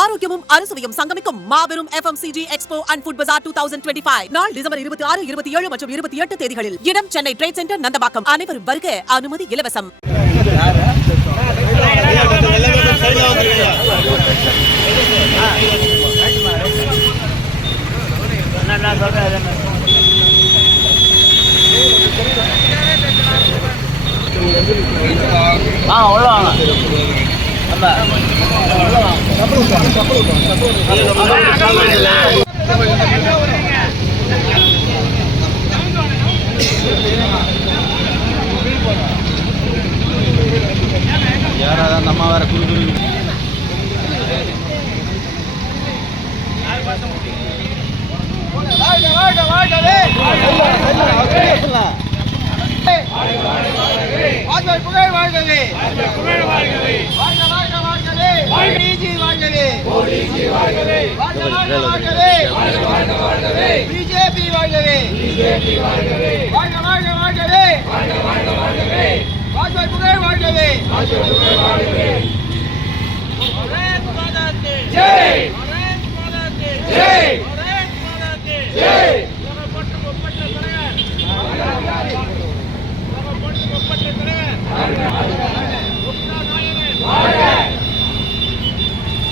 ஆரோக்கியமும் அறுசுவையும் சங்கமிக்கும் மாபெரும் FMCG எக்ஸ்போ அண்ட் ஃபுட் பஜார் 2025 நாள் டிசம்பர் 26, 27 மற்றும் 28 தேதிகளில். இடம் சென்னை ட்ரேட் சென்டர், நந்தவாக்கம். அனைவரும் வருக. அனுமதி இலவசம். உள்ள வாங்க. யாராவது நம்ம வேற குரு பிஜேபி வாழ்கவே, வாழ்க வாழ்க வாழ்கவே, வாஜ்பாய் புகழ் வாழ்கவே, ஜெய் ஜெய் ஜெய்.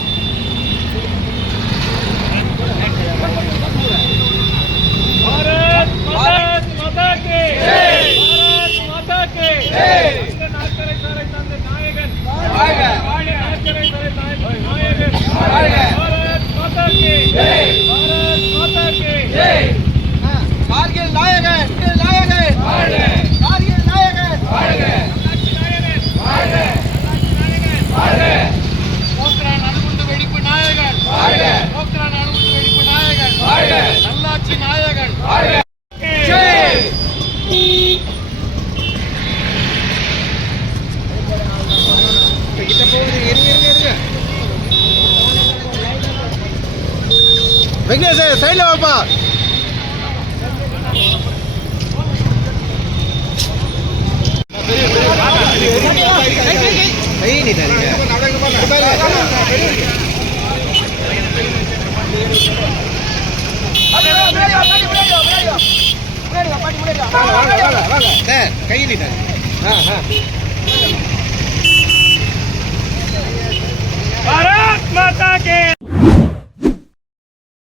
கார்கில் நாயகன், நாயகன், கார்கில் நாயகன், போக்ரான் அணுகுண்டு வெடிப்பு நாயகன், போக்ரான் அணுகுண்டு வெடிப்பு நாயகன், நல்லாட்சி நாயகன். வெங்கடேஷ் சைட்ல வாப்பா. கை நீட்டாதீங்க. கை நீட்டாதீங்க. भारत माता के